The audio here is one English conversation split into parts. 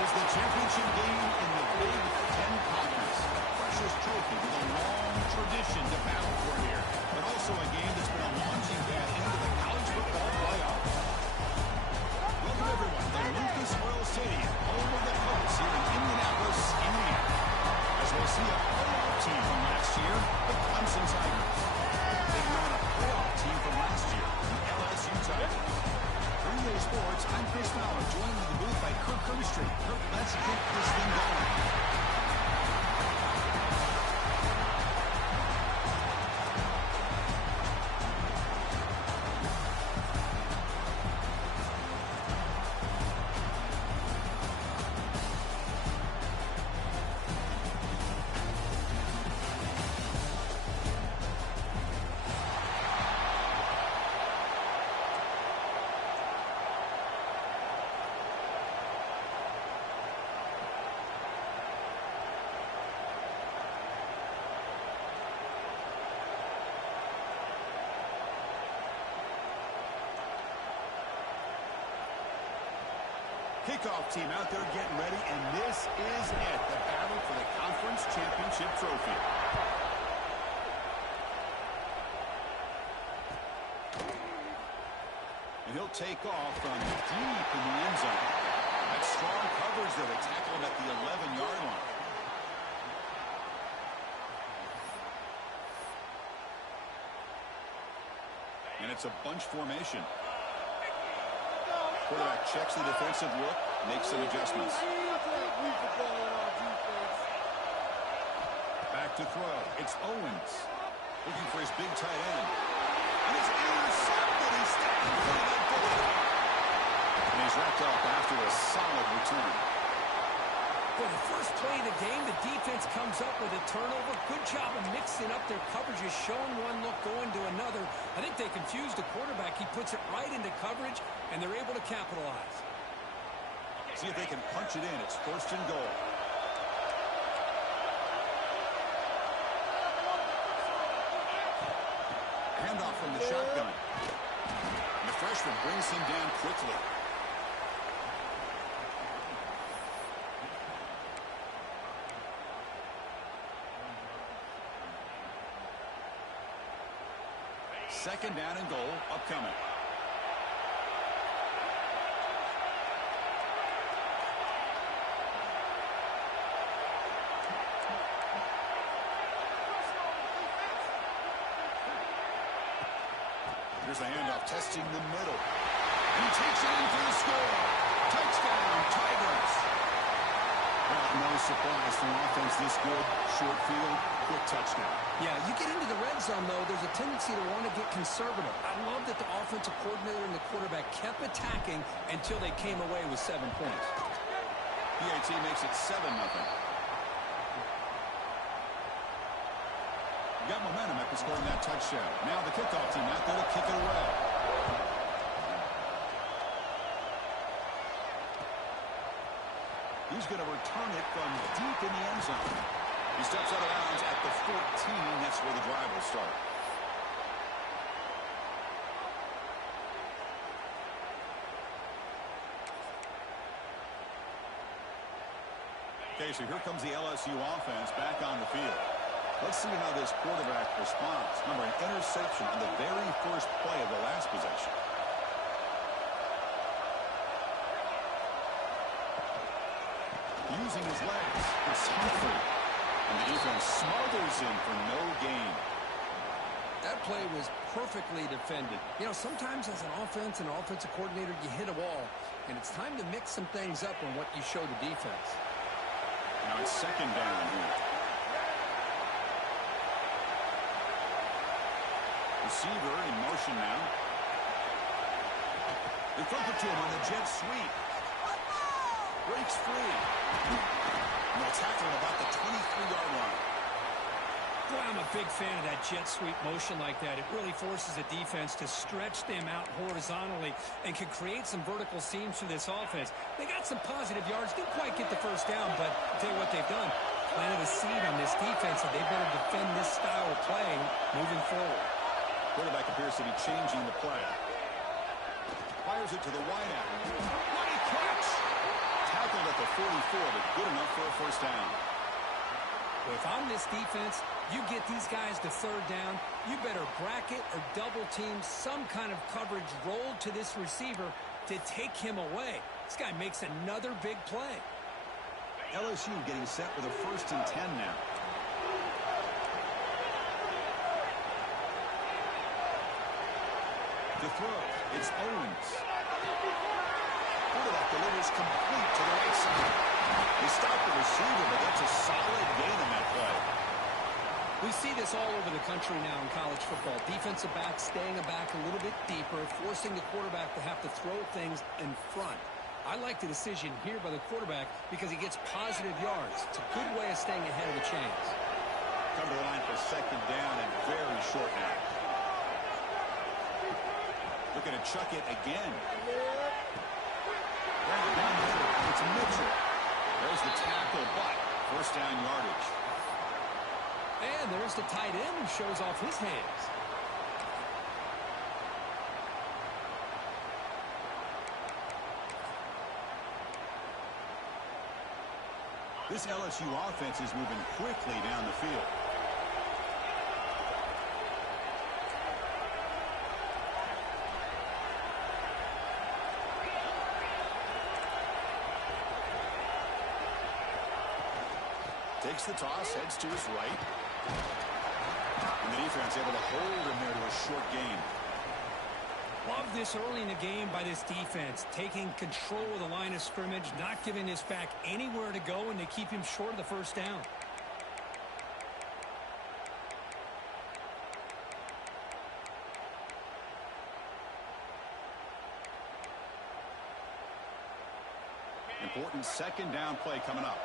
is the championship game in the Big Ten Conference. Precious trophy with a long tradition to battle for here, but also a game that's been a launching pad into the college football playoff. Welcome, everyone, to Lucas Oil Stadium, home of the Colts here in Indianapolis, Indiana. As we'll see a playoff team from last year, the Clemson Tigers. Taking on a playoff team from last year, the LSU Tigers. Green Bay Sports, I'm Chris Fowler, joined in the booth by Kirk Herbstreit. Kirk, let's get this thing going. Kickoff team out there getting ready, and this is it, the battle for the conference championship trophy. And he'll take off from deep in the end zone. That strong coverage there, they tackle him at the 11-yard line. And it's a bunch formation. Quarterback checks the defensive look, makes some adjustments. Back to throw. It's Owens. Looking for his big tight end. And it's intercepted. He's standing for that goal. And he's wrapped up after a solid return. For the first play of the game, the defense comes up with a turnover. Good job of mixing up their coverages, showing one look, going to another. I think they confused the quarterback. He puts it right into coverage, and they're able to capitalize. See if they can punch it in. It's first and goal. Handoff from the shotgun. And the freshman brings him down quickly. Second down and goal upcoming. Here's a handoff, testing the middle. And he takes it in for the score. Touchdown, Tigers. Well, no surprise for an offense this good. Short field, quick touchdown. Yeah, you get into the red zone, though, there's a tendency to want to get conservative. I love that the offensive coordinator and the quarterback kept attacking until they came away with 7 points. PAT makes it 7-0. Got momentum after scoring that touchdown. Now the kickoff team out there to kick it away. He's going to return it from deep in the end zone. He steps out of bounds at the 14. That's where the drive will start. Okay, so here comes the LSU offense back on the field. Let's see how this quarterback responds. Remember, an interception on the very first play of the last possession. Using his legs, it's Humphrey. And the defense smothers him for no gain. That play was perfectly defended. You know, sometimes as an offense and offensive coordinator, you hit a wall. And it's time to mix some things up on what you show the defense. Now it's second down here. Receiver in motion now. They flip it to him on the jet sweep. Breaks free. And they'll tackle him about the 23-yard line. Boy, I'm a big fan of that jet sweep motion like that. It really forces the defense to stretch them out horizontally and can create some vertical seams for this offense. They got some positive yards. Didn't quite get the first down, but I'll tell you what they've done. Planted a seed on this defense, and they better defend this style of play moving forward. Quarterback appears to be changing the play. Fires it to the wideout. What a catch! Tackled at the 44, but good enough for a first down. If I'm this defense, you get these guys to third down, you better bracket or double team some kind of coverage rolled to this receiver to take him away. This guy makes another big play. LSU getting set with a 1st and 10 now. The throw, it's Owens. Quarterback delivers complete to the right side. He stopped the receiver, but that's a solid gain in that play. We see this all over the country now in college football. Defensive backs staying back a little bit deeper, forcing the quarterback to have to throw things in front. I like the decision here by the quarterback because he gets positive yards. It's a good way of staying ahead of the chains. Come to the line for 2nd down and very short now. Looking to chuck it again. It's Mitchell. There's the tackle, but 1st down yardage. And there's the tight end who shows off his hands. This LSU offense is moving quickly down the field. Takes the toss, heads to his right. And the defense able to hold him there to a short gain. Love this early in the game by this defense, taking control of the line of scrimmage, not giving this back anywhere to go, and they keep him short of the 1st down. Important 2nd down play coming up.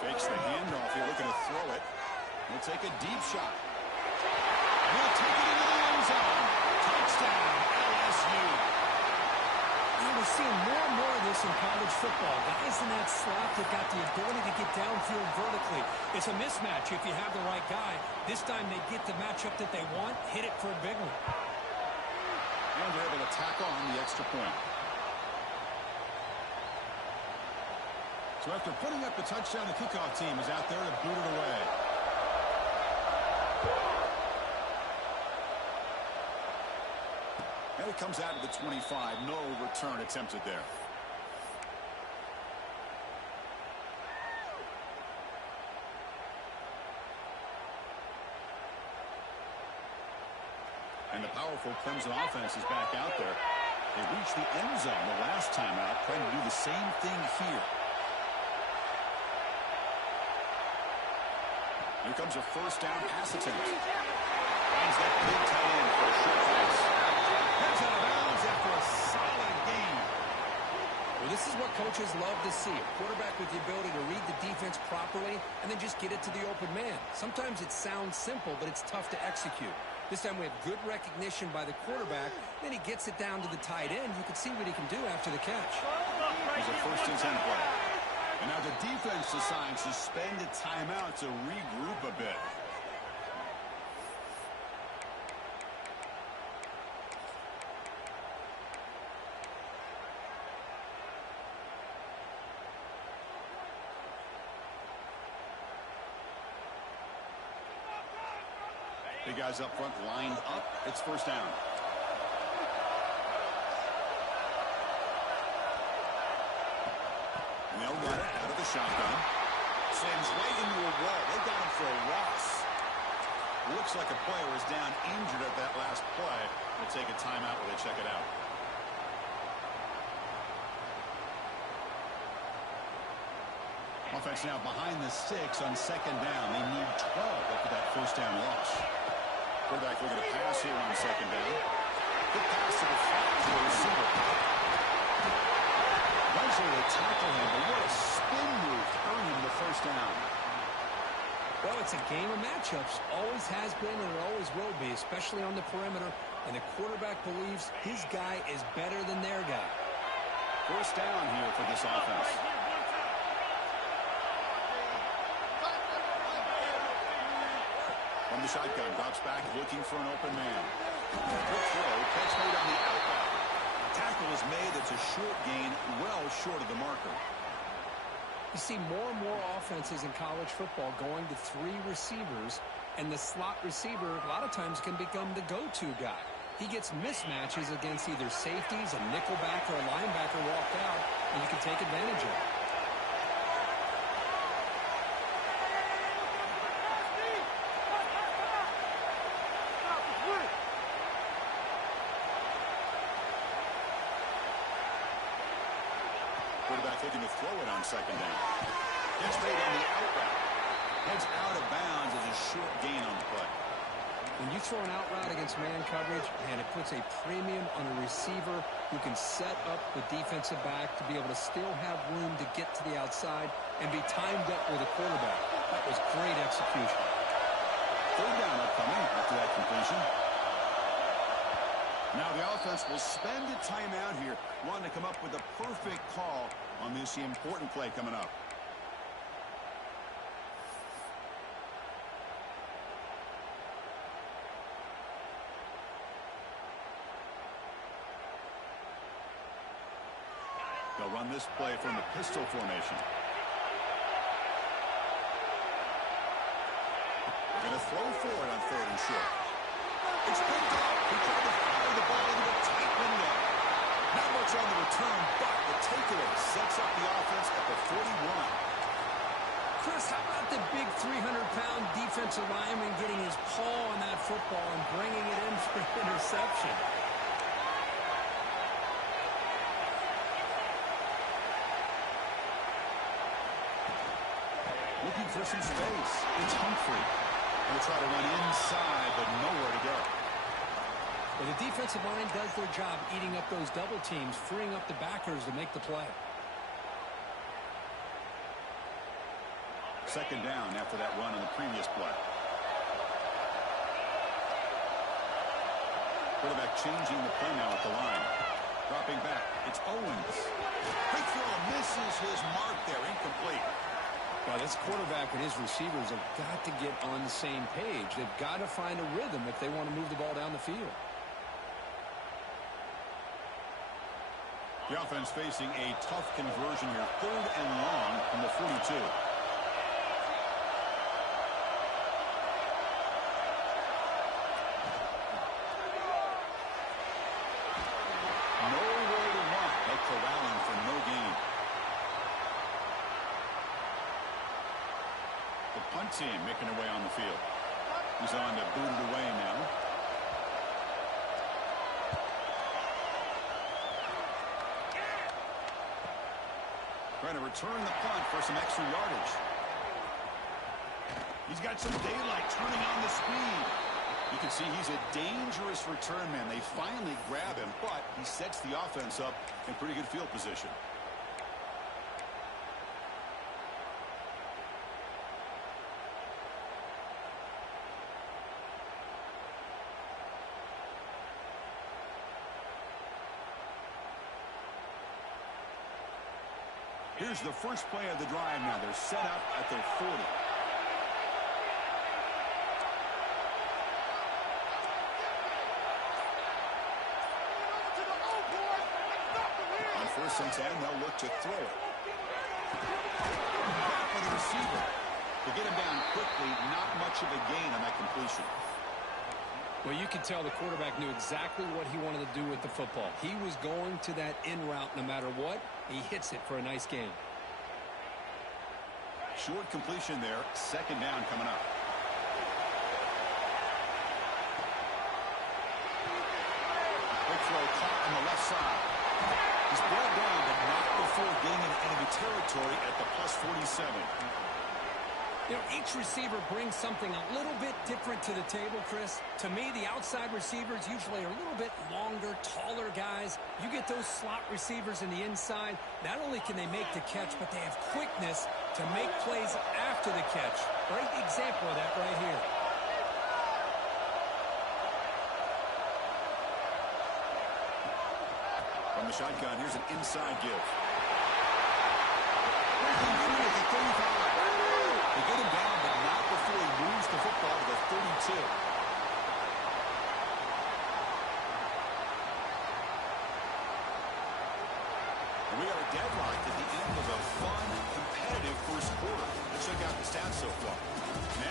Fakes the handoff. He's looking to throw it. He'll take a deep shot. He'll take it into the end zone. Touchdown, LSU. Now we're seeing more and more of this in college football. Guys in that slot that got the ability to get downfield vertically. It's a mismatch if you have the right guy. This time they get the matchup that they want, hit it for a big one. And they're able to tackle on the extra point. So after putting up the touchdown, the kickoff team is out there to boot it away. And it comes out to the 25. No return attempted there. And the powerful Clemson offense is back out there. They reached the end zone the last time out, trying to do the same thing here. Here comes a 1st down pass attempt. Finds that big tight end for a short pass. Heads out of bounds after a solid gain. Well, this is what coaches love to see. A quarterback with the ability to read the defense properly and then just get it to the open man. Sometimes it sounds simple, but it's tough to execute. This time we have good recognition by the quarterback. Then he gets it down to the tight end. You can see what he can do after the catch. It's a 1st and 10 play. And now the defense decides to spend a timeout to regroup a bit. Big guys up front lined up. It's 1st down. And they'll run it out of the shotgun. Sends right into a wall. They got him for a loss. Looks like a player is down injured at that last play. We'll take a timeout while they check it out. Offense now behind the 6 on 2nd down. They need 12 after that 1st down loss. Quarterback looking to pass here on 2nd down. Good pass to the flat to the receiver. Eventually they tackle him, but what a spin move to earn him the 1st down. Well, it's a game of matchups. Always has been and it always will be, especially on the perimeter. And the quarterback believes his guy is better than their guy. 1st down here for this offense. From the shotgun, drops back looking for an open man. Quick throw, catch made on the outside. Tackle is made. It's a short gain, well short of the marker. You see more and more offenses in college football going to 3 receivers, and the slot receiver a lot of times can become the go-to guy. He gets mismatches against either safeties, a nickelback, or a linebacker walked out, and you can take advantage of it. Quarterback looking to throw it on second down. Gets made on the out route. Heads out of bounds as a short gain on the play. When you throw an out route against man coverage, and it puts a premium on a receiver who can set up the defensive back to be able to still have room to get to the outside and be timed up with a quarterback. That was great execution. Third down upcoming after that completion. Now the offense will spend a timeout here, wanting to come up with a perfect call on this important play coming up. They'll run this play from the pistol formation. They're going to throw for it on 3rd and short. It's picked up. He tried to fire the ball into a tight window. Not much on the return, but the takeaway sets up the offense at the 41. Chris, how about the big 300-pound defensive lineman getting his paw on that football and bringing it in for an interception? Looking for some space. It's Humphrey. He'll try to run inside, but nowhere to go. Well, the defensive line does their job eating up those double teams, freeing up the backers to make the play. Second down after that run on the previous play. Quarterback changing the play now at the line. Dropping back. It's Owens. Quick throw misses his mark there. Incomplete. Well, this quarterback and his receivers have got to get on the same page. They've got to find a rhythm if they want to move the ball down the field. The offense facing a tough conversion here. 3rd and long from the 42. Nowhere to run. They're corralling for no gain. The punt team making their way on the field. He's on to boot it away now. Trying to return the punt for some extra yardage. He's got some daylight turning on the speed. You can see he's a dangerous return man. They finally grab him, but he sets the offense up in pretty good field position. Here's the first play of the drive now. They're set up at their 40. On 1st and 10, they'll look to throw it. Back for the receiver. To get him down quickly, not much of a gain on that completion. Well, you can tell the quarterback knew exactly what he wanted to do with the football. He was going to that in route no matter what. He hits it for a nice gain. Short completion there. 2nd down coming up. Quick throw caught on the left side. He's brought down, but not before getting into enemy territory at the +47. You know, each receiver brings something a little bit different to the table, Chris. To me, the outside receivers usually are a little bit longer, taller guys. You get those slot receivers in the inside, not only can they make the catch, but they have quickness to make plays after the catch. Great example of that right here. From the shotgun, here's an inside give. Breaking free at the 35. They get him down, but not before he moves the football to the 32.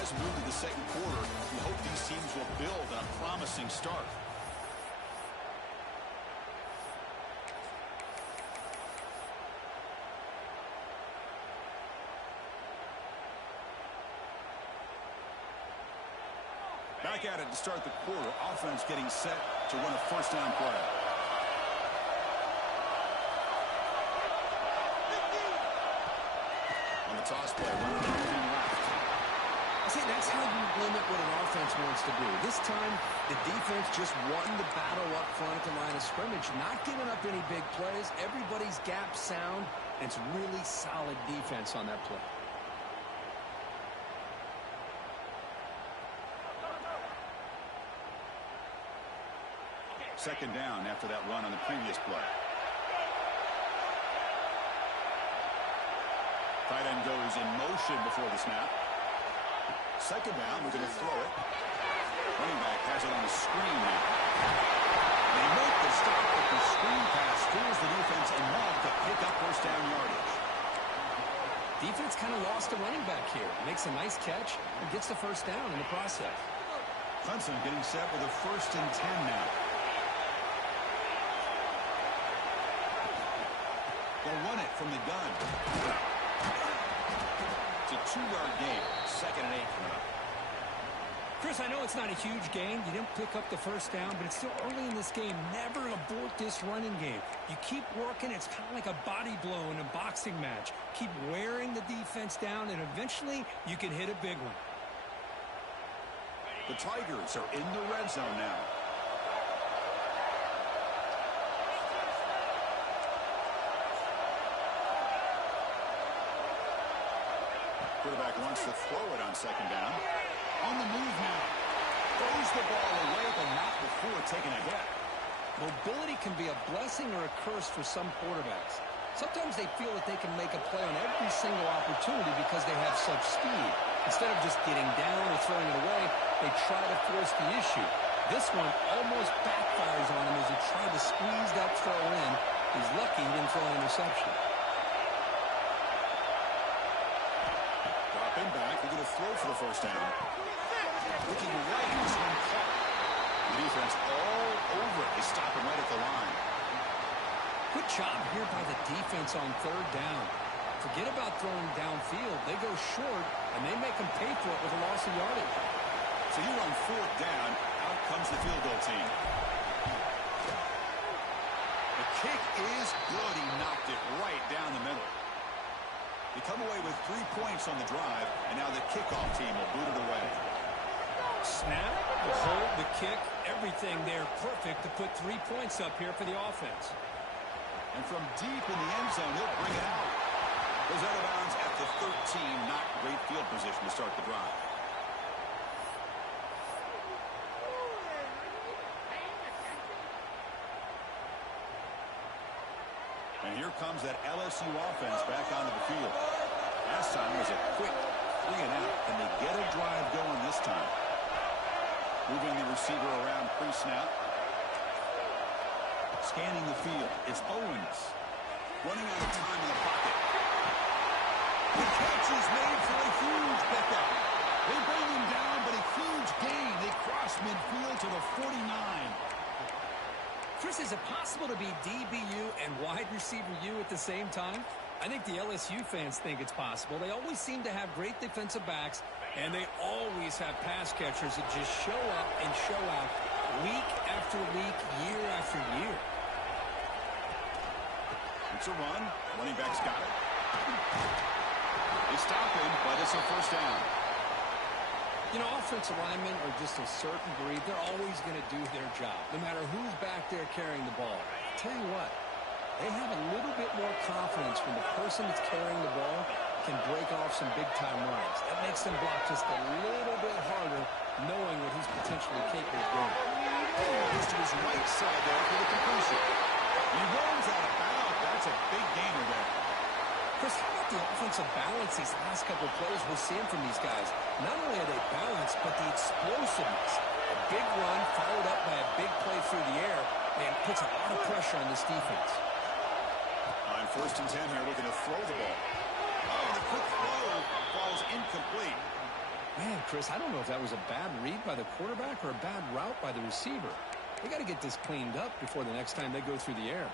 as we move to the second quarter, we hope these teams will build on a promising start. Back at it to start the quarter. Offense getting set to run a first down play. On the toss play, running moving left. See, that's how you limit what an offense wants to do. This time, the defense just won the battle up front at the line of scrimmage, not giving up any big plays. Everybody's gap sound, and it's really solid defense on that play. Second down after that run on the previous play. Tight end goes in motion before the snap. Second down, we're going to throw it. Running back has it on the screen now. They make the stop, but the screen pass fools the defense enough to pick up first down yardage. Defense kind of lost a running back here. Makes a nice catch and gets the first down in the process. Clemson getting set with a 1st and 10 now. They'll run it from the gun. It's a 2-yard gain. 2nd and 8 coming up. Chris, I know it's not a huge gain. You didn't pick up the first down, but it's still early in this game. Never abort this running game. You keep working. It's kind of like a body blow in a boxing match. Keep wearing the defense down, and eventually you can hit a big one. The Tigers are in the red zone now. Quarterback wants to throw it on second down. On the move now. Throws the ball away, but not before taking a hit. Mobility can be a blessing or a curse for some quarterbacks. Sometimes they feel that they can make a play on every single opportunity because they have such speed. Instead of just getting down or throwing it away, they try to force the issue. This one almost backfires on him as he tried to squeeze that throw in. He's lucky he didn't throw an interception. Dropping back, they're going to throw for the first down. Looking right, this one caught. The defense all over it. They stop him right at the line. Good job here by the defense on third down. Forget about throwing downfield. They go short, and they make them pay for it with a loss of yardage. So you're on 4th down. Out comes the field goal team. The kick is good. He knocked it right down the middle. They come away with 3 points on the drive, and now the kickoff team will boot it away. Snap, the hold, the kick, everything there perfect to put 3 points up here for the offense. And from deep in the end zone, he'll bring it out. Goes out of bounds at the 13. Not great field position to start the drive. And here comes that LSU offense back onto the field. Last time was a quick 3 and out, and they get a drive going this time. Moving the receiver around pre-snap. Scanning the field. It's Owens. Running out of time in the pocket. The catch is made for a huge pickup. They bring him down, but a huge gain. They cross midfield to the 49. Chris, is it possible to be DBU and wide receiver U at the same time? I think the LSU fans think it's possible. They always seem to have great defensive backs, and they always have pass catchers that just show up and show out week after week, year after year. It's a run. Running back's got it. They stop him, but it's a first down. You know, offensive linemen are just a certain breed. They're always going to do their job, no matter who's back there carrying the ball. I'll tell you what, they have a little bit more confidence when the person that's carrying the ball can break off some big-time runs. That makes them block just a little bit harder, knowing what he's potentially capable of doing. Goes to his right side there for the completion. He runs out of bounds. That's a big gainer there. Chris, how about the offensive balance these last couple of plays we're seeing from these guys? Not only are they balanced, but the explosiveness. A big run followed up by a big play through the air, and puts a lot of pressure on this defense. On 1st and 10 here, looking to throw the ball. Oh, the quick throw falls incomplete. Man, Chris, I don't know if that was a bad read by the quarterback or a bad route by the receiver. They got to get this cleaned up before the next time they go through the air.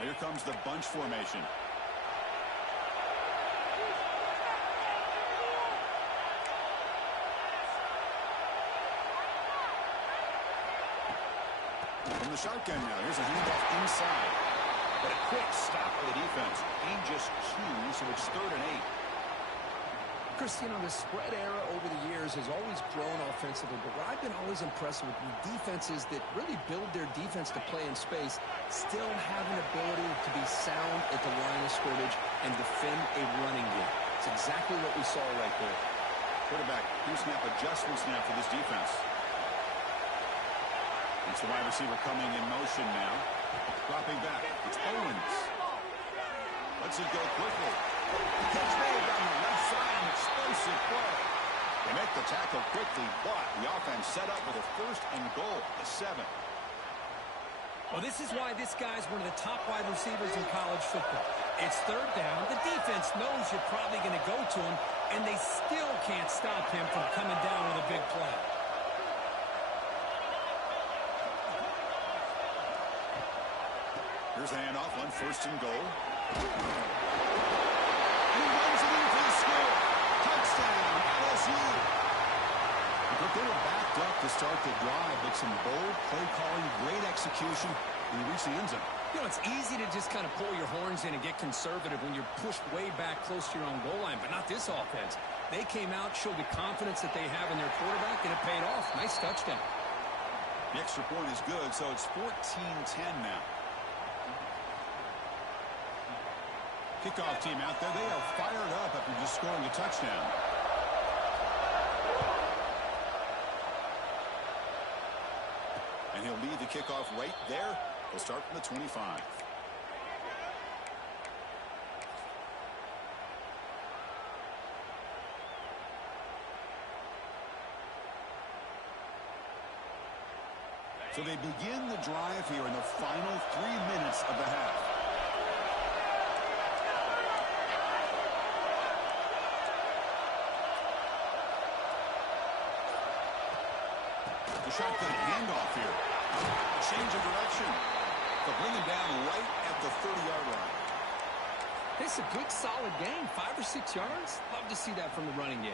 Here comes the bunch formation. From the shotgun now, here's a handoff inside. But a quick stop of the defense. Gain just 2, so it's 3rd and 8. Chris, you know, the spread era over the years has always grown offensively, but what I've been always impressed with defenses that really build their defense to play in space still have an ability to be sound at the line of scrimmage and defend a running game. It's exactly what we saw right there. Quarterback, two-snap adjustments now for this defense. It's the wide receiver coming in motion now. Dropping back. It's Owens. Lets it go quickly. Catch made on the left side, an explosive play. They make the tackle quickly, but the offense set up with a 1st and goal, the 7. Well, this is why this guy's one of the top wide receivers in college football. It's 3rd down. The defense knows you're probably going to go to him, and they still can't stop him from coming down with a big play. Here's a handoff on 1st and goal. He runs it in for the score. Touchdown, LSU. But they were backed up to start the drive, but some bold play calling, great execution, and they reached the end zone. You know, it's easy to just kind of pull your horns in and get conservative when you're pushed way back close to your own goal line, but not this offense. They came out, showed the confidence that they have in their quarterback, and it paid off. Nice touchdown. The extra point is good, so it's 14-10 now. Kickoff team out there. They are fired up after just scoring a touchdown. And he'll lead the kickoff right there. He'll start from the 25. So they begin the drive here in the final 3 minutes of the half. Shotgun handoff here. Change of direction. They'll bring him down right at the 30-yard line. It's a good, solid game. 5 or 6 yards. Love to see that from the running game.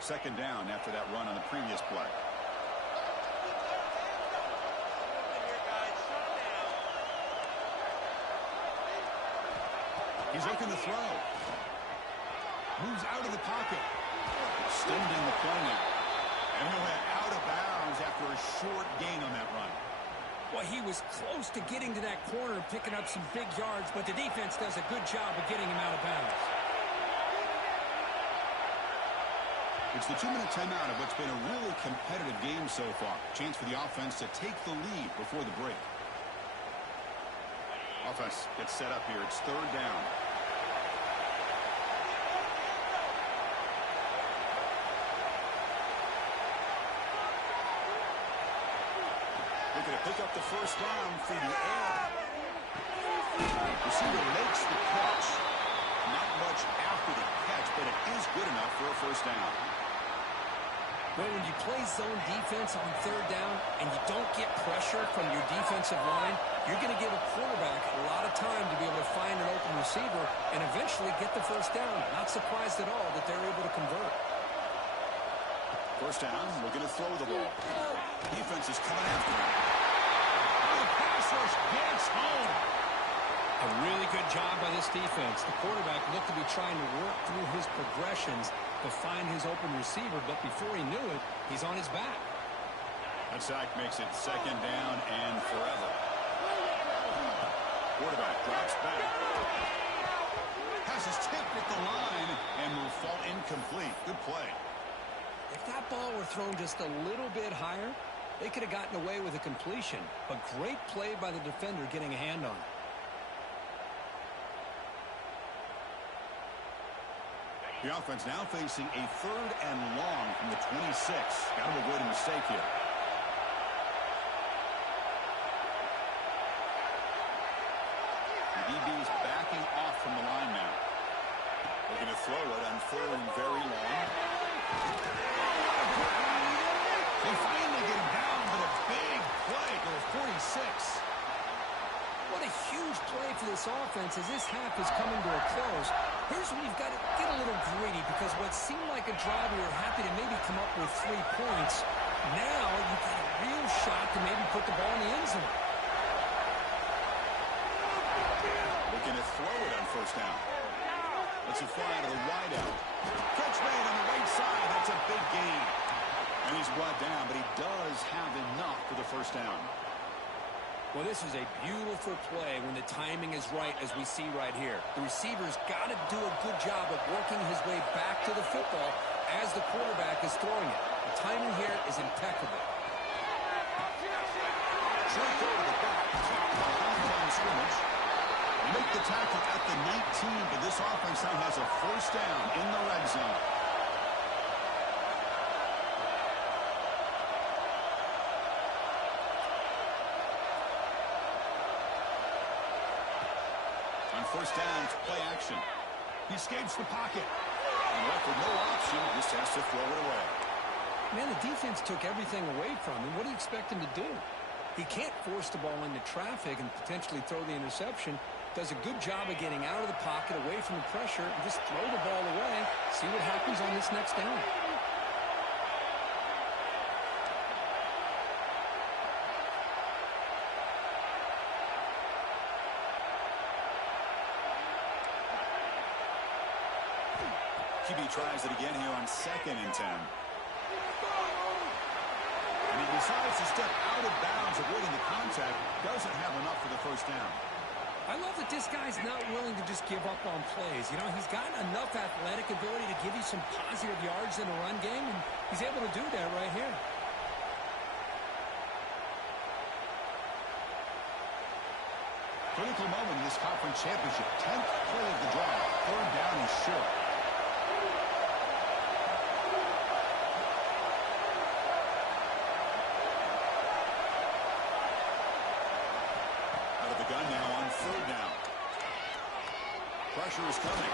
2nd down after that run on the previous play. He's looking to throw. Moves out of the pocket. Extending the play now. And he went out of bounds after a short gain on that run. Well, he was close to getting to that corner and picking up some big yards, but the defense does a good job of getting him out of bounds. It's the 2-minute timeout of what's been a really competitive game so far. Chance for the offense to take the lead before the break. Offense gets set up here. It's 3rd down. They're going to pick up the 1st down through the air. Receiver makes the catch. Not much after the catch, but it is good enough for a 1st down. Well, when you play zone defense on 3rd down and you don't get pressure from your defensive line, you're going to give a quarterback a lot of time to be able to find an open receiver and eventually get the 1st down. Not surprised at all that they're able to convert. 1st down, looking to throw the ball. Defense is coming after him. Oh, the pass rush gets home. A really good job by this defense. The quarterback looked to be trying to work through his progressions to find his open receiver, but before he knew it, he's on his back. That sack makes it 2nd down and forever. Quarterback drops back. Pass is tipped at the line and will fall incomplete. Good play. If that ball were thrown just a little bit higher, they could have gotten away with a completion. But great play by the defender getting a hand on it. The offense now facing a 3rd and long from the 26. Got to avoid a mistake here. The DB is backing off from the line now. Looking to throw it on 3rd and very long. They finally get him down, but a big play to the 46. What a huge play for this offense as this half is coming to a close. Here's where you've got to get a little greedy because what seemed like a drive we were happy to maybe come up with 3 points, now you've got a real shot to maybe put the ball in the end zone. Looking to throw it on 1st down. Let's it fly to the wideout. Catch made on the right side. That's a big gain. And he's brought down, but he does have enough for the 1st down. Well, this is a beautiful play when the timing is right, as we see right here. The receiver's got to do a good job of working his way back to the football as the quarterback is throwing it. The timing here is impeccable. Short throw to the back. Behind line scrimmage. Make the tackle at the 19, but this offense now has a 1st down in the red zone. On 1st down, it's play action. He escapes the pocket. And left with no option, just has to throw it away. Man, the defense took everything away from him. What do you expect him to do? He can't force the ball into traffic and potentially throw the interception. Does a good job of getting out of the pocket, away from the pressure, and just throw the ball away. See what happens on this next down. QB tries it again here on 2nd and 10. And he decides to step out of bounds, avoiding the contact. Doesn't have enough for the 1st down. I love that this guy's not willing to just give up on plays. You know, he's got enough athletic ability to give you some positive yards in the run game, and he's able to do that right here. Critical moment in this conference championship. 10th play of the drive. 3rd down and short. Out of the gun now on 3rd down. Pressure is coming.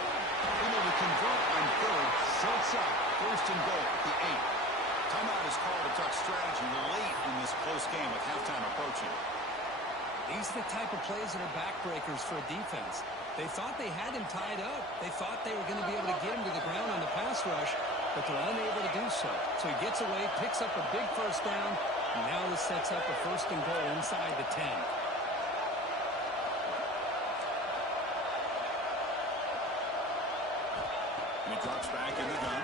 Able to convert on 3rd. Short shot. 1st and goal at the 8. Timeout is called to talk strategy late in this close game with halftime approaching. These are the type of plays that are backbreakers for a defense. They thought they had him tied up. They thought they were going to be able to get him to the ground on the pass rush, but they're unable to do so. So he gets away, picks up a big 1st down, and now this sets up a 1st and goal inside the 10. And he drops back in the gun.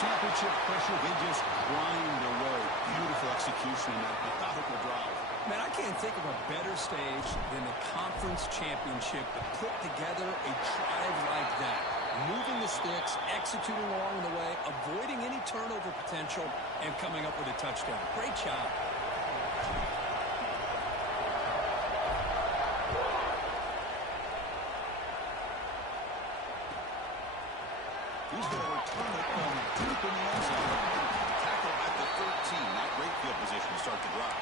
Championship pressure, they just grind away. Beautiful execution in that methodical drive. Man, I can't think of a better stage than the conference championship to put together a drive like that. Moving the sticks, executing along the way, avoiding any turnover potential, and coming up with a touchdown. Great job. He's going to return it from deep in the end zone. Tackle at the 13. Not great field position to start the drive.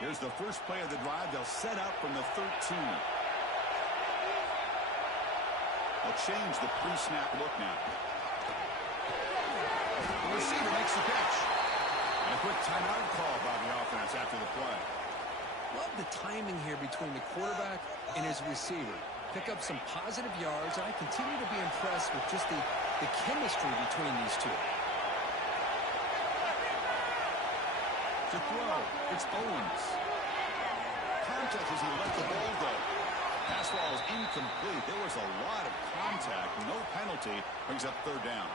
Here's the first play of the drive. They'll set up from the 13. They'll change the pre-snap look now. The receiver makes the catch. And a quick timeout call by the offense after the play. Love the timing here between the quarterback and his receiver. Pick up some positive yards, and I continue to be impressed with just the chemistry between these two. To throw, it's Owens. Contact as he let the ball go. Pass ball is incomplete. There was a lot of contact. No penalty. Brings up 3rd down.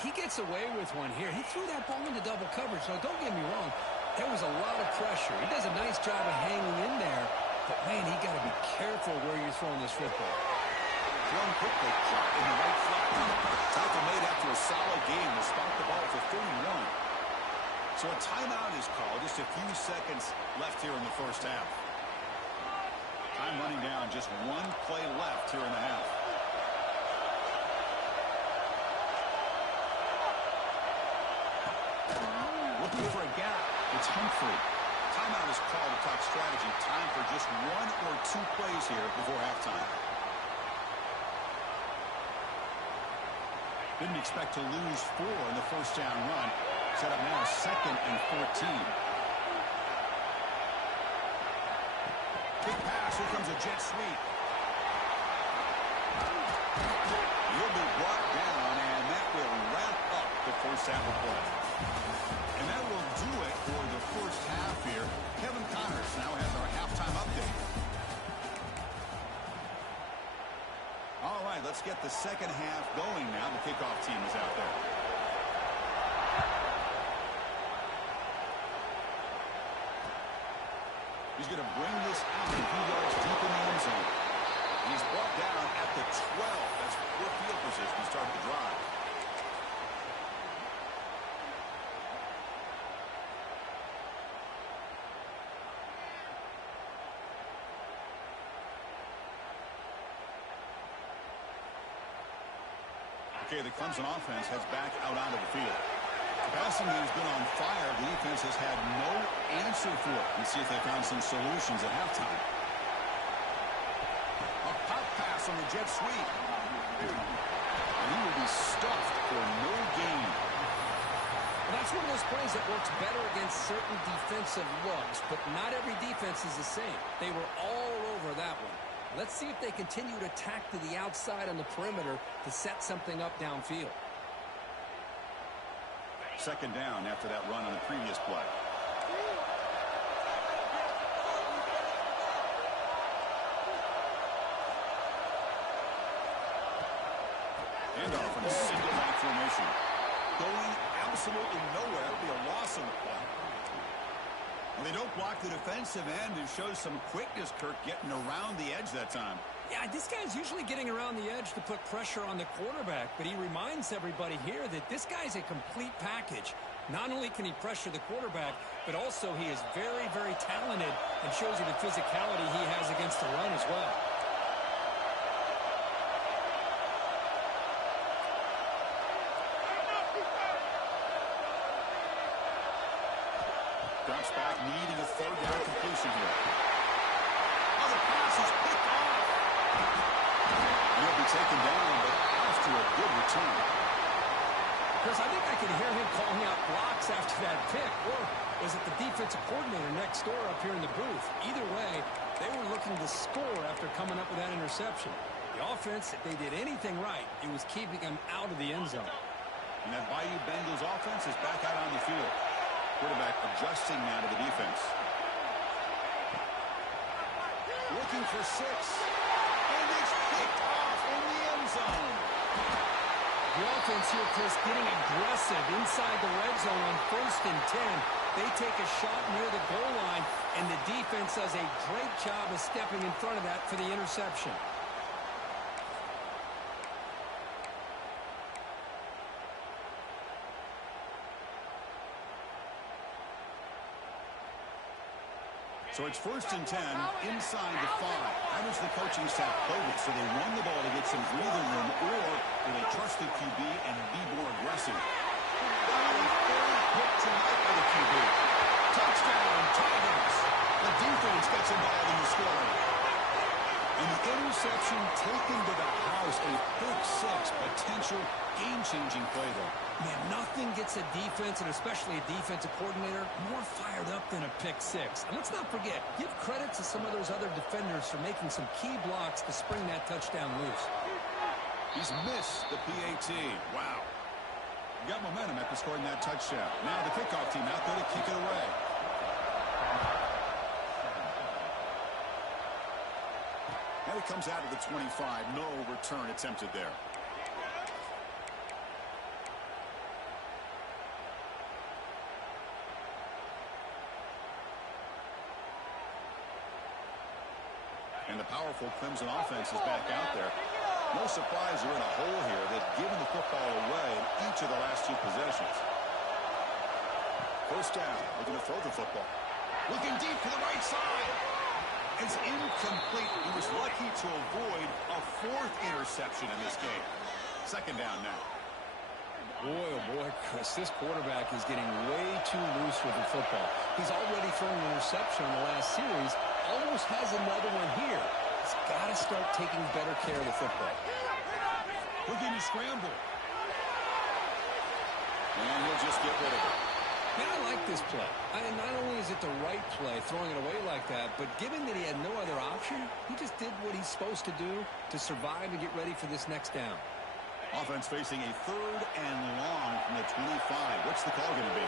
He gets away with one here. He threw that ball into double coverage. Now, don't get me wrong. There was a lot of pressure. He does a nice job of hanging in there. But, man, he got to be careful where you're throwing this football. Thrown and quickly caught in the right flat. Tackle made after a solid game to spot the ball for 31. So a timeout is called. Just a few seconds left here in the first half. Time running down. Just one play left here in the half. Looking for a gap. It's Humphrey. Timeout is called to talk strategy. Time for just one or two plays here before halftime. Didn't expect to lose 4 in the first down run. Set up now 2nd and 14. Big pass. Here comes a jet sweep. He'll be brought down, and that will wrap up the first half of play. And that will do it for the first half here. Kevin Connors now has our halftime update. All right, let's get the second half going now. The kickoff team is out there. He's going to bring this out a few yards deep in the end zone. And he's brought down at the 12. That's poor field position to start the drive. Okay, the Clemson offense heads back out onto the field. The passing game's been on fire. The defense has had no answer for it. Let's see if they found some solutions at halftime. A pop pass on the jet sweep. And he will be stuffed for no gain. Well, that's one of those plays that works better against certain defensive looks, but not every defense is the same. They were all over that one. Let's see if they continue to tack to the outside on the perimeter to set something up downfield. Second down after that run on the previous play. Handoff in a single back formation. Going absolutely nowhere. It'll be a loss on the play. Well, they don't block the defensive end and shows some quickness, Kirk, getting around the edge that time. Yeah, this guy's usually getting around the edge to put pressure on the quarterback, but he reminds everybody here that this guy's a complete package. Not only can he pressure the quarterback, but also he is very, very talented and shows you the physicality he has against the run as well. Drops back, needing a third down completion here. Oh, the pass is picked off. He'll be taken down, but after a good return. Chris, I think I can hear him calling out blocks after that pick. Or was it the defensive coordinator next door up here in the booth? Either way, they were looking to score after coming up with that interception. The offense, if they did anything right, it was keeping them out of the end zone. And that Bayou Bengals offense is back out on the field. Quarterback adjusting now to the defense. Looking for 6. And it's picked off in the end zone. The offense here, Chris, getting aggressive inside the red zone on 1st and 10. They take a shot near the goal line, and the defense does a great job of stepping in front of that for the interception. So it's 1st and 10, inside the 5. How does the coaching staff play this? So they run the ball to get some breathing room, or do they trust the QB and be more aggressive? A third pick tonight by the QB. Touchdown, Tigers. The defense gets involved in the scoring. And the interception taken to the house, a pick 6, potential game-changing play there. Man, nothing gets a defense, and especially a defensive coordinator, more fired up than a pick 6. And let's not forget, give credit to some of those other defenders for making some key blocks to spring that touchdown loose. He's missed the PAT. Wow. Got momentum after scoring that touchdown. Now the kickoff team out there to kick it away. And it comes out of the 25. No return attempted there. And the powerful Clemson offense is back out there. No surprised they're in a hole here. They've given the football away in each of the last 2 possessions. First down, looking to throw the football. Looking deep for the right side. It's incomplete. He was lucky to avoid a 4th interception in this game. Second down now. Boy, oh boy, Chris, this quarterback is getting way too loose with the football. He's already thrown an interception in the last series, almost has another one here. He's got to start taking better care of the football. Looking to scramble. And he'll just get rid of it. Man, I like this play. Not only is it the right play, throwing it away like that, but given that he had no other option, he just did what he's supposed to do to survive and get ready for this next down. Offense facing a 3rd and long from the 25. What's the call going to be?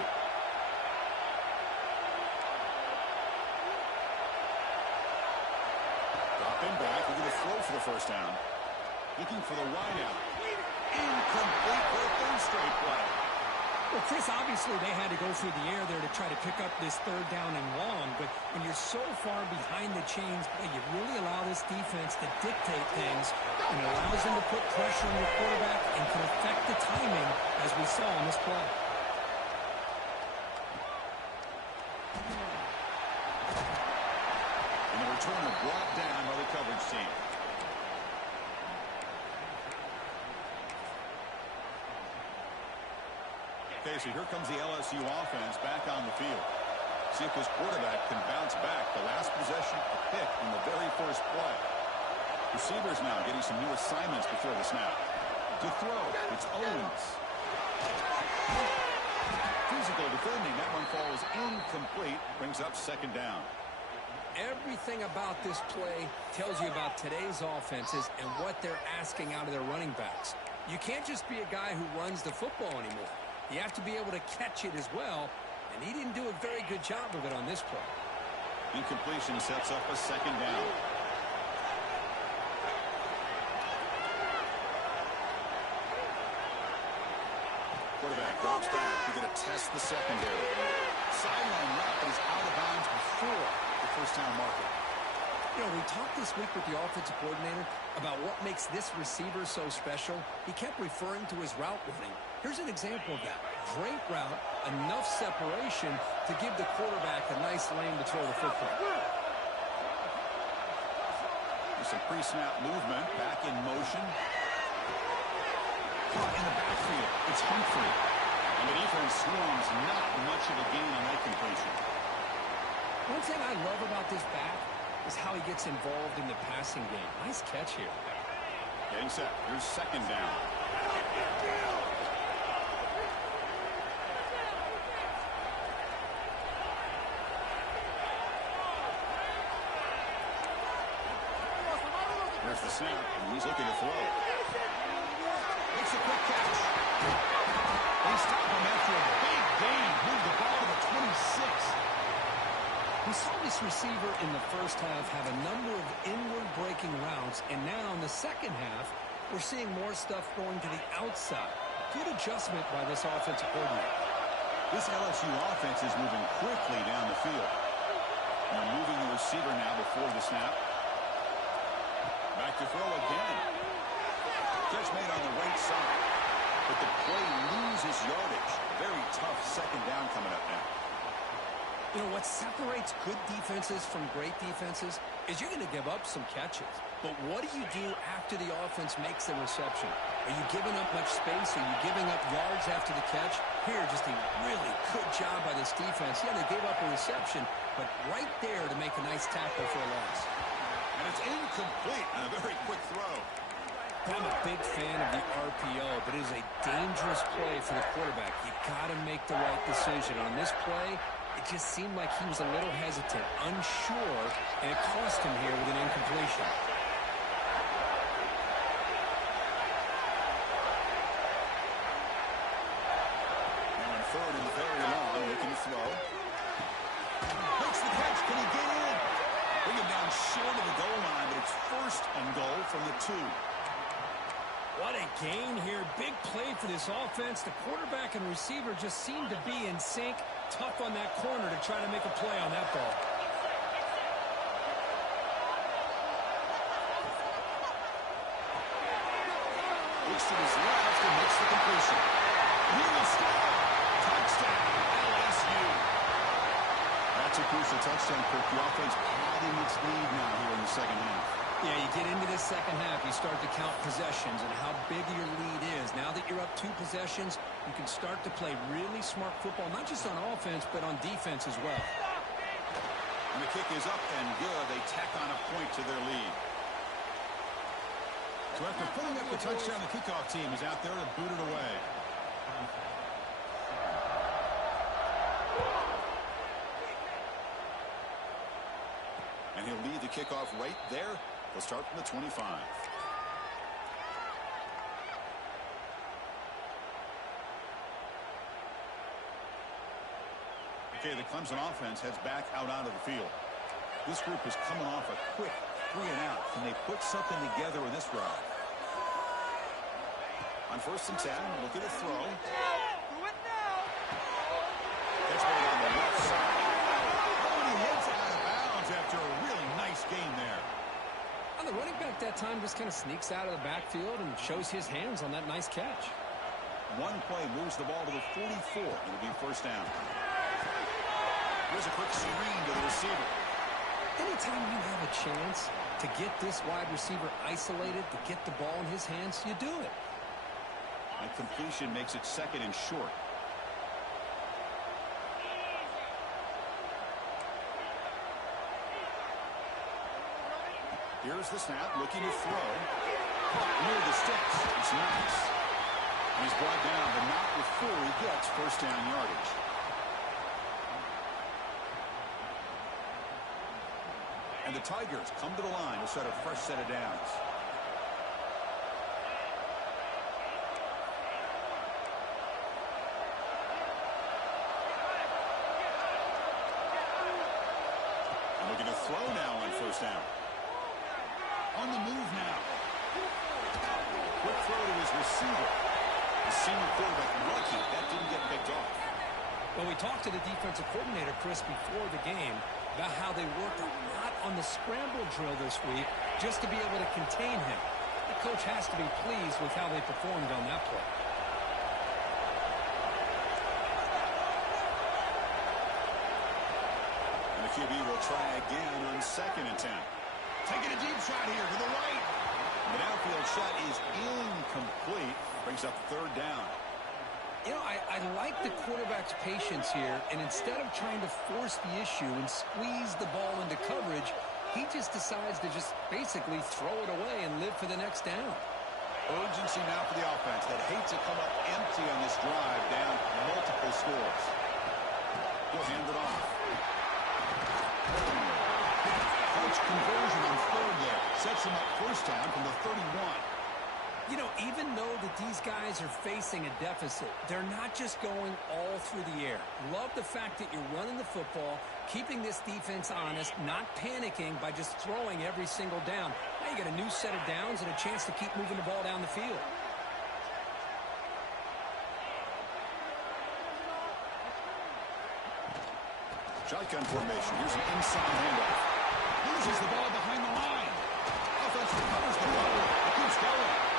Dropping back. We're going to throw for the first down. Looking for the wideout. Incomplete for a 3rd straight play. Well, Chris, obviously they had to go through the air there to try to pick up this 3rd down and long, but when you're so far behind the chains, you really allow this defense to dictate things, and it allows them to put pressure on your quarterback and can affect the timing, as we saw on this play. And the returner brought down by the coverage team. Okay, so here comes the LSU offense back on the field. See if this quarterback can bounce back. The last possession, a pick in the very first play. Receivers now getting some new assignments before the snap. To throw, it's Owens. Physical defending, that one falls incomplete. Brings up second down. Everything about this play tells you about today's offenses and what they're asking out of their running backs. You can't just be a guy who runs the football anymore. You have to be able to catch it as well, and he didn't do a very good job of it on this play. Incompletion sets up a second down. Quarterback drops back. You're going to test the secondary. Sideline route is out of bounds before the first down marker. You know, we talked this week with the offensive coordinator about what makes this receiver so special. He kept referring to his route running. Here's an example of that. Great route, enough separation to give the quarterback a nice lane to throw the football. There's some pre-snap movement, back in motion. Caught in the backfield. It's Humphrey. And the defense swings not much of a gain on that completion. One thing I love about this back is how he gets involved in the passing game. Nice catch here. Getting set. Here's second down. There's the snap, and he's looking to throw. Makes a quick catch. They stop him after a big gain. Move the ball to the 26. We saw this receiver in the first half have a number of inward breaking routes, and now in the second half, we're seeing more stuff going to the outside. Good adjustment by this offensive coordinator. This LSU offense is moving quickly down the field. They're moving the receiver now before the snap. Back to throw again. Catch made on the right side. But the play loses yardage. Very tough second down coming up now. You know, what separates good defenses from great defenses is you're going to give up some catches. But what do you do after the offense makes the reception? Are you giving up much space? Are you giving up yards after the catch? Here, just a really good job by this defense. Yeah, they gave up a reception, but right there to make a nice tackle for a loss. And it's incomplete on a very quick throw. I'm a big fan of the RPO, but it is a dangerous play for the quarterback. You got to make the right decision. On this play, it just seemed like he was a little hesitant, unsure, and it cost him here with an incompletion. Now on third and very long, looking to throw. Makes the catch. Can he get in? Bring him down short of the goal line, but it's first and goal from the 2. What a gain here. Big play for this offense. The quarterback and receiver just seem to be in sync. Tough on that corner to try to make a play on that ball. Looks to his left and makes the completion. He will score. Touchdown, LSU. That's a crucial touchdown, Kirk. The offense padding its lead now here in the second half. Yeah, you get into this second half, you start to count possessions and how big your lead is. Now that you're up 2 possessions, you can start to play really smart football, not just on offense, but on defense as well. And the kick is up and good. They tack on a point to their lead. So after putting up the touchdown, the kickoff team is out there to boot it away. And he'll lead the kickoff right there. They'll start from the 25. Okay, the Clemson offense heads back out onto the field. This group is coming off a quick 3 and out. Can they put something together with this drive? On 1st and 10, look at the throw. That's right on the left side. Oh, he heads out of bounds after a really nice game there. And the running back that time just kind of sneaks out of the backfield and shows his hands on that nice catch. One play moves the ball to the 44. It'll be 1st down. Here's a quick screen to the receiver. Anytime you have a chance to get this wide receiver isolated, to get the ball in his hands, you do it. And completion makes it 2nd and short. Here's the snap, looking to throw. Near the sticks. It's nice. And he's brought down, but not before he gets 1st down yardage. And the Tigers come to the line to set a fresh set of downs. And looking to throw now on 1st down. On the move now. Quick throw to his receiver. The senior quarterback lucky that didn't get picked off. Well, we talked to the defensive coordinator, Chris, before the game about how they worked a lot on the scramble drill this week just to be able to contain him. The coach has to be pleased with how they performed on that play. And the QB will try again on 2nd and 10. Taking a deep shot here to the right. The downfield shot is incomplete. Brings up 3rd down. You know, I like the quarterback's patience here, and instead of trying to force the issue and squeeze the ball into coverage, he just decides to just basically throw it away and live for the next down. Urgency now for the offense that hates to come up empty on this drive, down multiple scores. He'll hand it off. Coach conversion on 3rd there. Sets him up 1st down from the 31. You know, even though that these guys are facing a deficit, they're not just going all through the air. Love the fact that you're running the football, keeping this defense honest, not panicking by just throwing every single down. Now you got a new set of downs and a chance to keep moving the ball down the field. Shotgun formation. Here's an inside handoff. Loses the ball behind the line. Offense recovers the ball. It keeps going.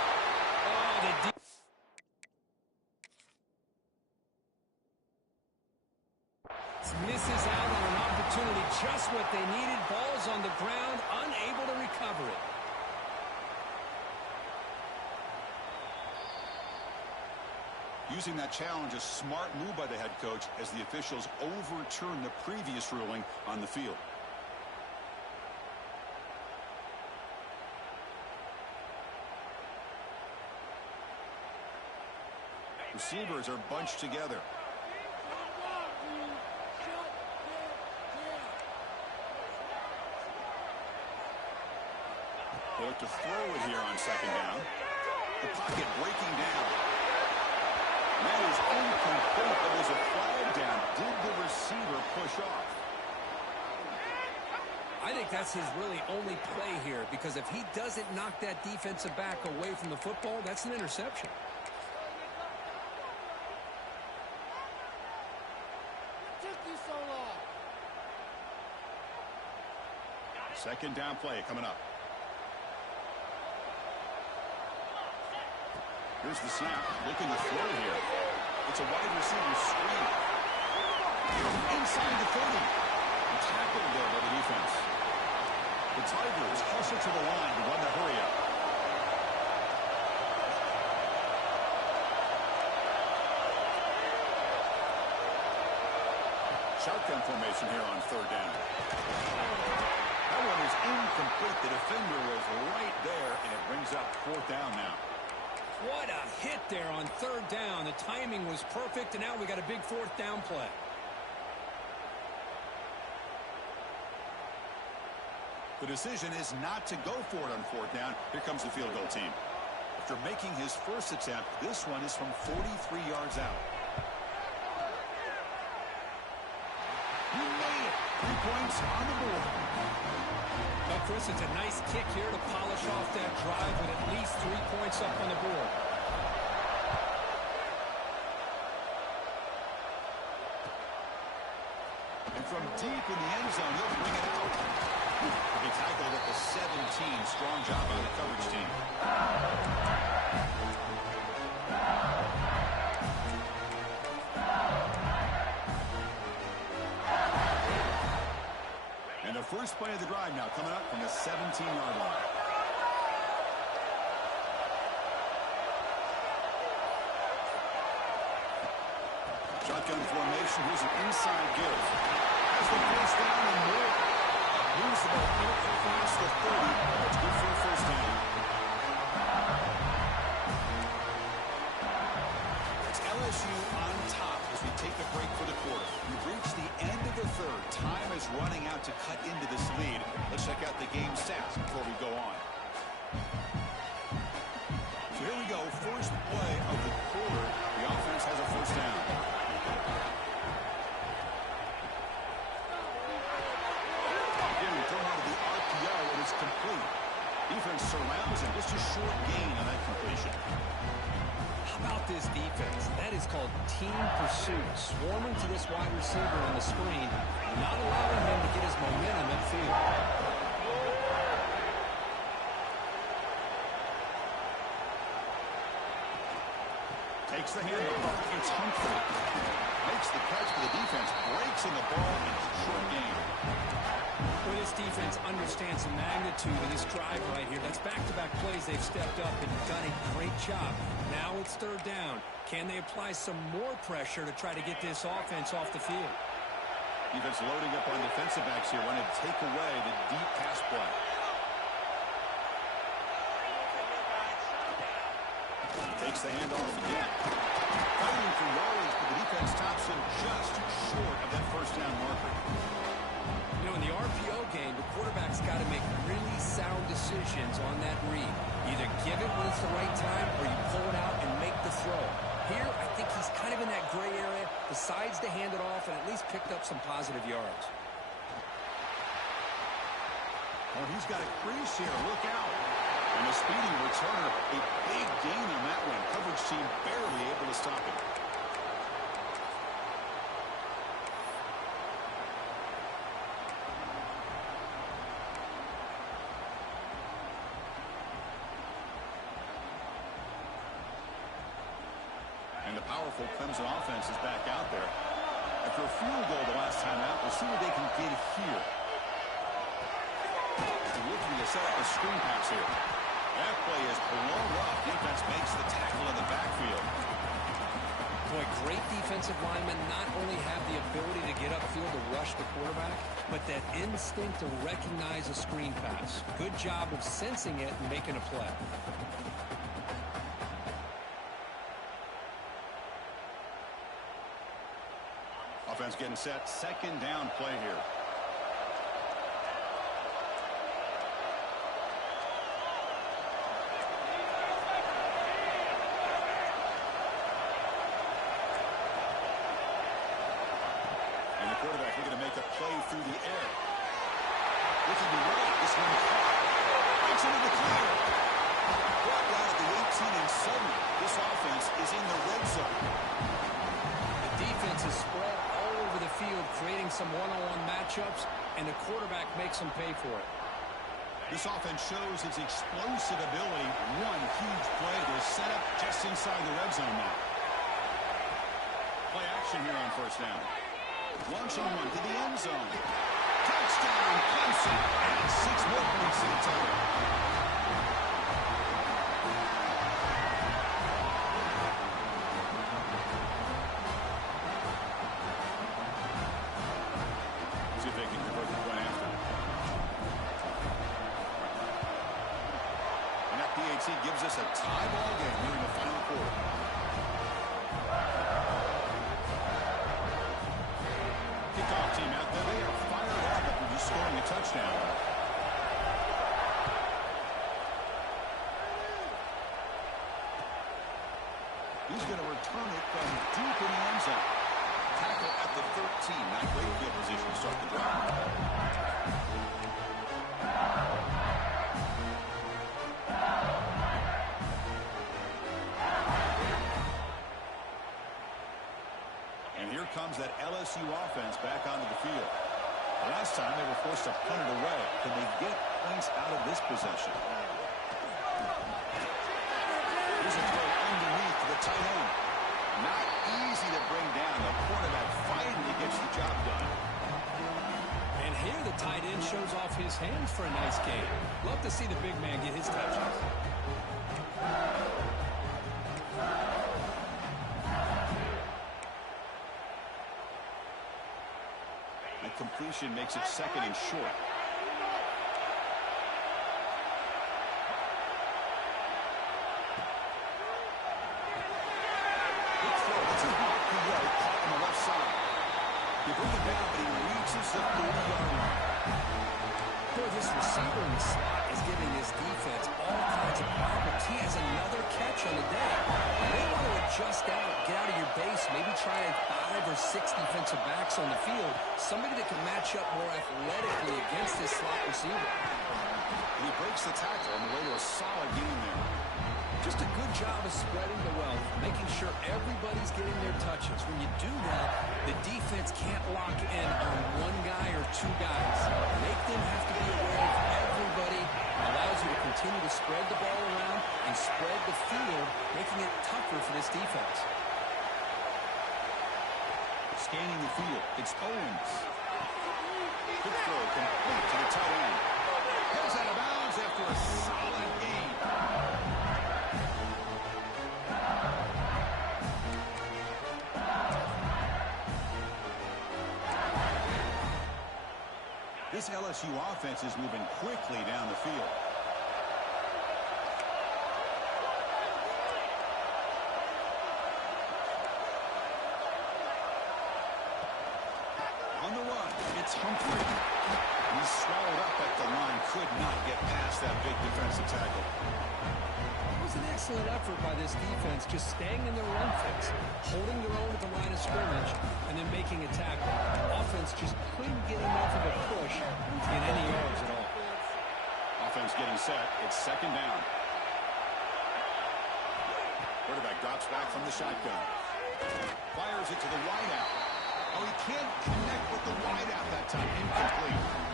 Misses out on an opportunity, just what they needed. Ball's on the ground, unable to recover it. Using that challenge, a smart move by the head coach as the officials overturn the previous ruling on the field. Receivers are bunched together. They look to throw it here on 2nd down. The pocket breaking down. That is incomplete. There was a flag down. Did the receiver push off? I think that's his really only play here, because if he doesn't knock that defensive back away from the football, that's an interception. So 2nd down play coming up. Here's the snap, looking to throw here. It's a wide receiver screen. Inside the 30. A tackle there by the defense. The Tigers hustle to the line to run the hurry up. Shotgun formation here on third down. That one is incomplete. The defender was right there, and it brings up fourth down now. What a hit there on third down. The timing was perfect, and now we got a big fourth down play. The decision is not to go for it on fourth down. Here comes the field goal team. After making his first attempt, this one is from 43 yards out. He made it. 3 points on the board. Well, Chris, it's a nice kick here to polish off that drive with at least 3 points up on the board. And from deep in the end zone, he'll bring it out. He tackled at the 17. Strong job by the coverage team. And the first play of the drive now coming up from the 17-yard line. Shotgun formation. Here's an inside give. Has the first down and more. Moves the ball out across the 30. That's good for a first down. It's LSU on top as we take a break for the quarter. We've reached the end of the third. Time is running out to cut into this lead. Let's check out the game stats before we go on. So here we go. First play of the quarter. The offense has a first down. Complete. Defense surrounds him. Just a short gain on that completion. How about this defense? That is called team pursuit. Swarming to this wide receiver on the screen, not allowing him to get his momentum in field. Takes the handoff. It's Humphrey. Makes the catch for the defense. Breaks in the ball. And it's a short gain. Well, this defense understands the magnitude of this drive right here. That's back-to-back plays. They've stepped up and done a great job. Now it's third down. Can they apply some more pressure to try to get this offense off the field? Defense loading up on defensive backs here. Want to take away the deep pass play. Takes the handoff again. Fighting for yards, but the defense stops him just short of that first down marker. You know, in the RPO game, the quarterback's got to make really sound decisions on that read. Either give it when it's the right time or you pull it out and make the throw. Here, I think he's kind of in that gray area, decides to hand it off and at least picked up some positive yards. Oh, he's got a crease here. Look out. And a speedy returner. A big gain on that one. Coverage team barely able to stop it. And the powerful Clemson offense is back out there. After a field goal the last time out, we'll see what they can get here. They're looking to set up a screen pass here. That play is blown up. Defense makes the tackle in the backfield. Boy, great defensive linemen not only have the ability to get upfield to rush the quarterback, but that instinct to recognize a screen pass. Good job of sensing it and making a play. Offense getting set. Second down play here. And the quarterback looking to make a play through the air. Looking to right. This one caught. Breaks into the clear. Brought down at the 18, and suddenly this offense is in the red zone. The defense is spread all over the field, creating some one-on-one matchups, and the quarterback makes them pay for it. This offense shows its explosive ability. One huge play to set up just inside inside the red zone now. Play action here on first down. Launching one to the end zone. Touchdown, Clemson. And 6 more points to the total. See if they can convert the point after. And that PAT gives us a tie ball game here in the final quarter. Kickoff team out there. They are fired up after just scoring a touchdown. He's going to return it from deep in the end zone. Tackle at the 13. Not great field position to start the drive. And here comes that LSU offense back onto the field. Last time they were forced to punt it away. Can they get points out of this possession? Here's a throw underneath to the tight end. Not easy to bring down. The quarterback finally gets the job done. And here the tight end shows off his hands for a nice game. Love to see the big man get his touches. The completion makes it second and short. Good throw. That's a good yard caught on the left side. He bring it down, but he reaches the 30-yard line. Boy, this receiver in the slot is giving this defense all kinds of problems. He has another catch on the day. You may want to adjust out, get out of your base, maybe try 5 or 6 defensive backs on the field. Somebody that can match up more athletically against this slot receiver. And he breaks the tackle on the way to a solid game there. Just a good job of spreading the wealth, making sure everybody's getting their touches. When you do that, the defense can't lock in on one guy or 2 guys. Make them have to be aware of everybody. It allows you to continue to spread the ball around and spread the field, making it tougher for this defense. Scanning the field, it's Owens. Good throw, complete to the tight end. Goes out of bounds after a solid gain. This LSU offense is moving quickly down the field. On the run, it's Humphrey. He's swallowed up at the line. Could not get past that big defensive tackle. It was an excellent effort by this defense, just staying in their run fix, holding their own at the line of scrimmage, and then making a tackle. Offense just couldn't get enough of a push to get any yards at all. Offense getting set. It's second down. Quarterback drops back from the shotgun. Fires it to the wideout. Oh, he can't connect with the wideout that time. Incomplete.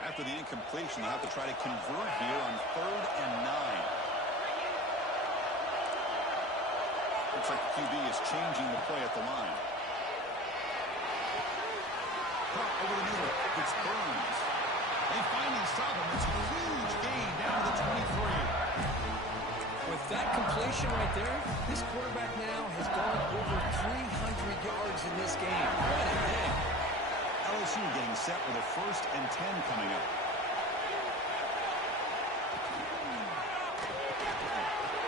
After the incompletion, they'll have to try to convert here on 3rd and 9. Looks like the QB is changing the play at the line. Caught over the middle. It's Burns. They finally stop him. It's a huge gain down to the 23. With that completion right there, this quarterback now has gone over 300 yards in this game. What a day. LSU getting set with a 1st and 10 coming up.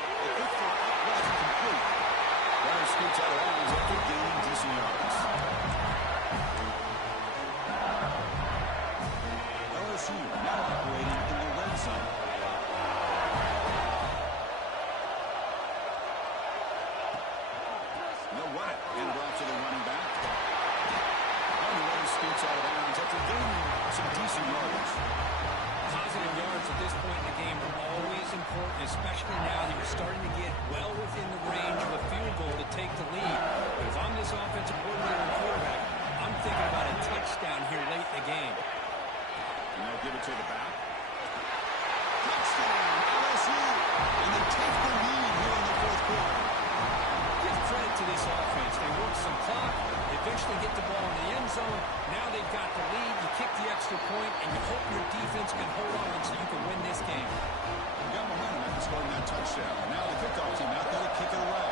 A quick throw up left, complete. Runner scoots out of bounds after gaining decent yards. LSU now operating in the red zone. They'll run it. Hand it off to the running back. Scoots out of bounds after gaining some decent yards. especially now that you're starting to get well within the range of a field goal to take the lead. But if I'm this offensive coordinator and quarterback, I'm thinking about a touchdown here late in the game. And they'll give it to the back. Touchdown, LSU! And they take the lead here in the fourth quarter. Give credit to this offense. They work some clock, they eventually get the ball in the end zone. Now they've got the lead. You kick the extra point, and you hope your defense can hold on so you can win this game. They got momentum after scoring that touchdown. Now the kickoff team out there to kick it away.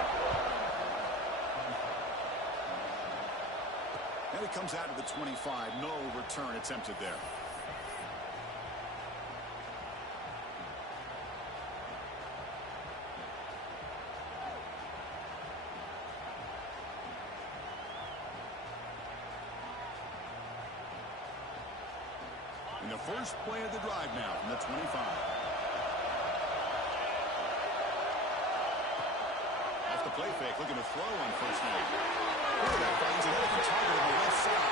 Now he comes out to the 25. No return attempted there. In the first play of the drive now from the 25. Off the play fake, looking to throw on first down. Quarterback finds an open target on the left side.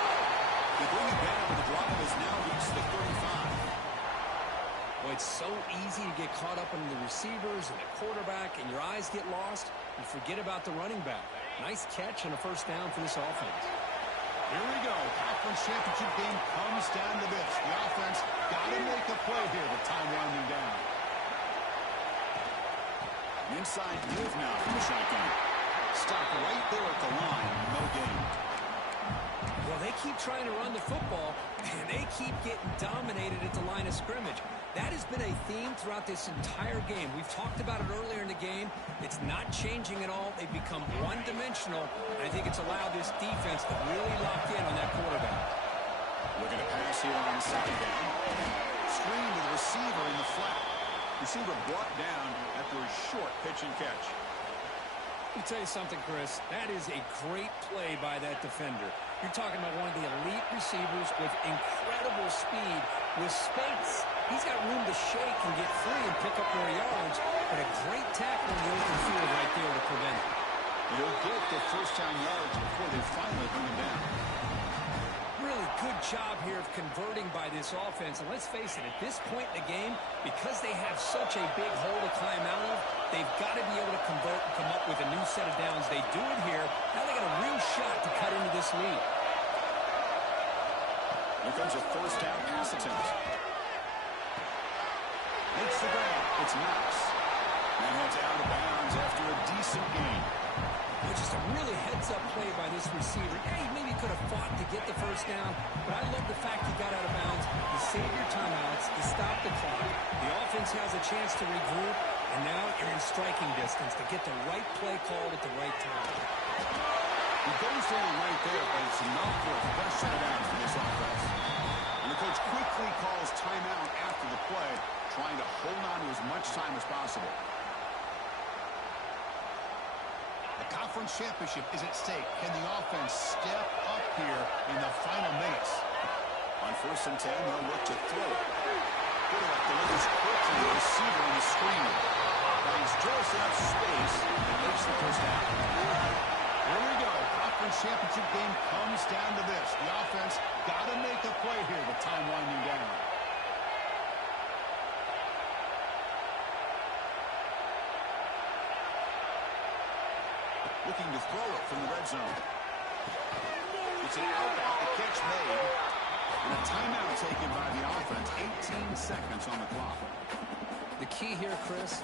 They bring it down, and the drive has now reached the 35. Well, it's so easy to get caught up in the receivers and the quarterback, and your eyes get lost. You forget about the running back. Nice catch and a first down for this offense. Here we go. Conference championship game comes down to this. The offense got to make a play here with time winding down. An inside move now from the shotgun. Stop right there at the line. No gain. Well, they keep trying to run the football, and they keep getting dominated at the line of scrimmage. That has been a theme throughout this entire game. We've talked about it earlier in the game. It's not changing at all. They've become one-dimensional, and I think it's allowed this defense to really lock in on that quarterback. Looking to pass here on second down. Screen to the receiver in the flat. Receiver brought down after a short pitch and catch. Let me tell you something, Chris. That is a great play by that defender. You're talking about one of the elite receivers with incredible speed, with space. He's got room to shake and get free and pick up more yards, but a great tackle in the open field right there to prevent it. He'll get the first down yards before they finally bring him down. Really good job here of converting by this offense. And let's face it, at this point in the game, because they have such a big hole to climb out of, they've got to be able to convert and come up with a new set of downs. They do it here. Now they got a real shot to cut into this lead. Here comes a first down pass attempt. Makes the grab. It's Knox. And heads out of bounds after a decent gain. Well, just a really heads-up play by this receiver. Yeah, he maybe could have fought to get the first down, but I love the fact he got out of bounds. You save your timeouts, you stop the clock. The offense has a chance to regroup, and now you're in striking distance to get the right play called at the right time. He goes down right there, but it's enough for a fresh set of downs for this offense. And the coach quickly calls timeout after the play, trying to hold on to as much time as possible. The conference championship is at stake. Can the offense step up here in the final minutes? On 1st and 10, they'll look to throw it. Quarterback delivers quickly to the receiver on the screen. Finds just enough space and makes the first down. Here we go. Conference championship game comes down to this. The offense got to make a play here with time winding down. Looking to throw it from the red zone. It's an out, the catch made. And a timeout taken by the offense. 18 seconds on the clock. The key here, Chris,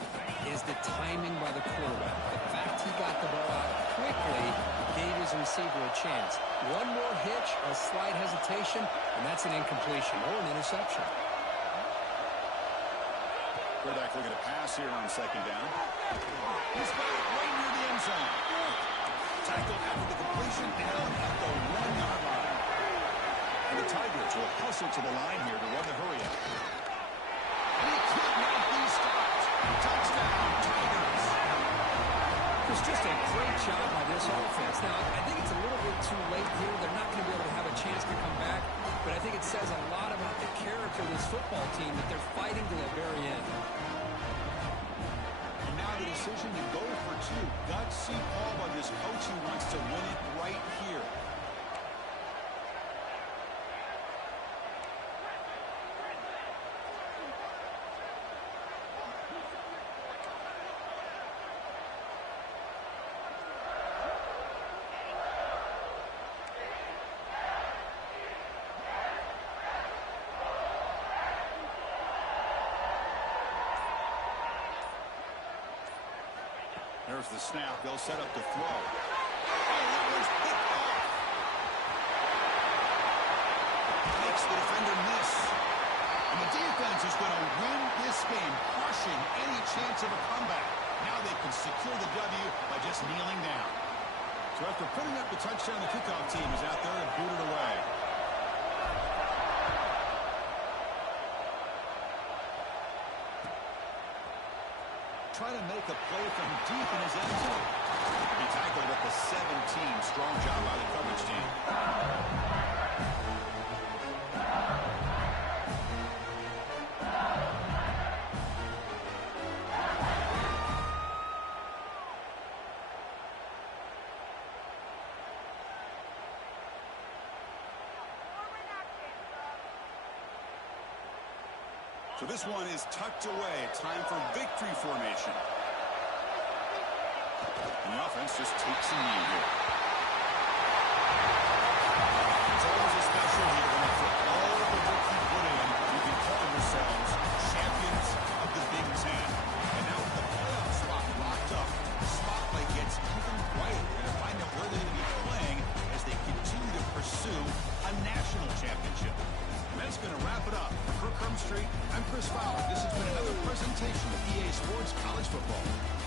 is the timing by the quarterback. The fact he got the ball out quickly gave his receiver a chance. One more hitch, a slight hesitation, and that's an incompletion or an interception. Quarterback looking to pass here on second down. He's got it right near the end zone. Tackle after the completion down at the 1-yard line. And the Tigers will hustle to the line here to run the hurry up. And he could not be stopped. Touchdown, Tigers. It's just a great job by this offense. Now, I think it's a little bit too late here. They're not going to be able to have a chance to come back. But I think it says a lot about the character of this football team that they're fighting to the very end. And now the decision to go for two. Gutsy call by this coach who wants to win it right here. There's the snap. They'll set up to throw. Oh, that was picked off. Makes the defender miss. And the defense is going to win this game, crushing any chance of a comeback. Now they can secure the W by just kneeling down. So after putting up the touchdown, the kickoff team is out there and booted away. Trying to make a play from deep in his end zone. He tackled at the 17. Strong job by the coverage team. So this one is tucked away. Time for victory formation. And the offense just takes a knee here. It's always a special here when you put all of the work you put in, you can call yourselves champions of the Big Ten. And now with the playoff spot locked up, the spotlight gets even brighter. They're going to find out where they're going to be playing as they continue to pursue a national championship. And that's going to wrap it up. For Kirk Street, I'm Chris Fowler. This has been another presentation of EA Sports College Football.